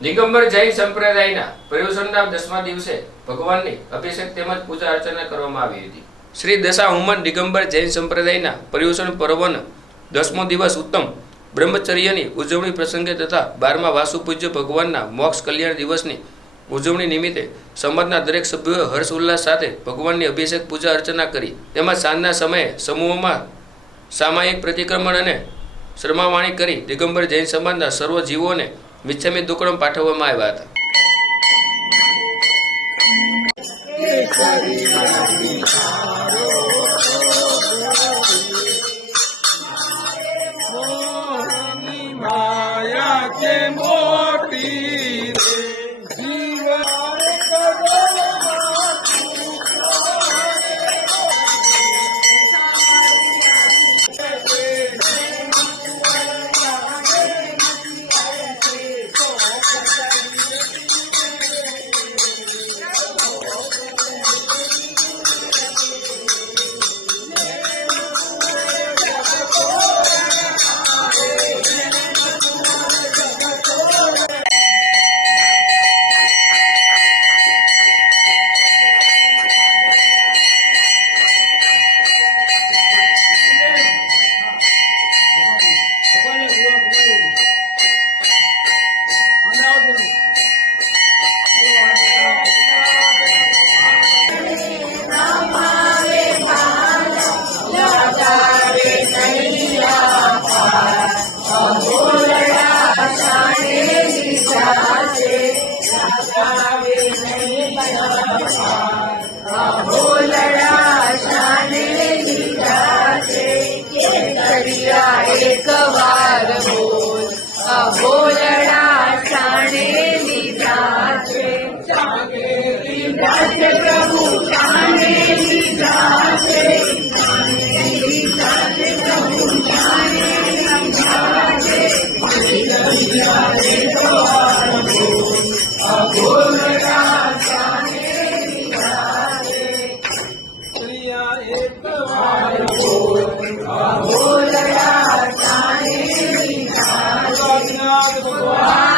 દિગંબર જૈન સંપ્રદાયના પર્યુષણના 10મા દિવસે ભગવાનની અભિષેક તેમજ પૂજા અર્ચના કરવામાં આવી હતી। શ્રી દશાહુમન દિગંબર જૈન સંપ્રદાયના પર્યુષણ પર્વનો 10મો દિવસ ઉત્તમ બ્રહ્મચર્યની ઉજવણી પ્રસંગે તથા 12મા વાસુ પૂજ્ય ભગવાનના મોક્ષ કલ્યાણ દિવસની ઉજવણી નિમિત્તે સમાજના દરેક સભ્યોએ હર્ષ ઉલ્લાસ સાથે ભગવાનની અભિષેક પૂજા અર્ચના કરી। તેમજ સાંજના સમયે સમૂહમાં સામાયિક પ્રતિક્રમણ અને શર્માવાણી કરી દિગંબર જૈન સમાજના સર્વ જીવોને મિચ્છામી દુક્કડમ પાઠવવામાં આવ્યા હતા। एक बार बोल बोलड़ा शाने लीधा छे प्रभु शाने लीधा छे प्रभु शाने लीधा छे एक बार बोलड़ा शाने लीधा छे एक बार बोलड़ा Wow.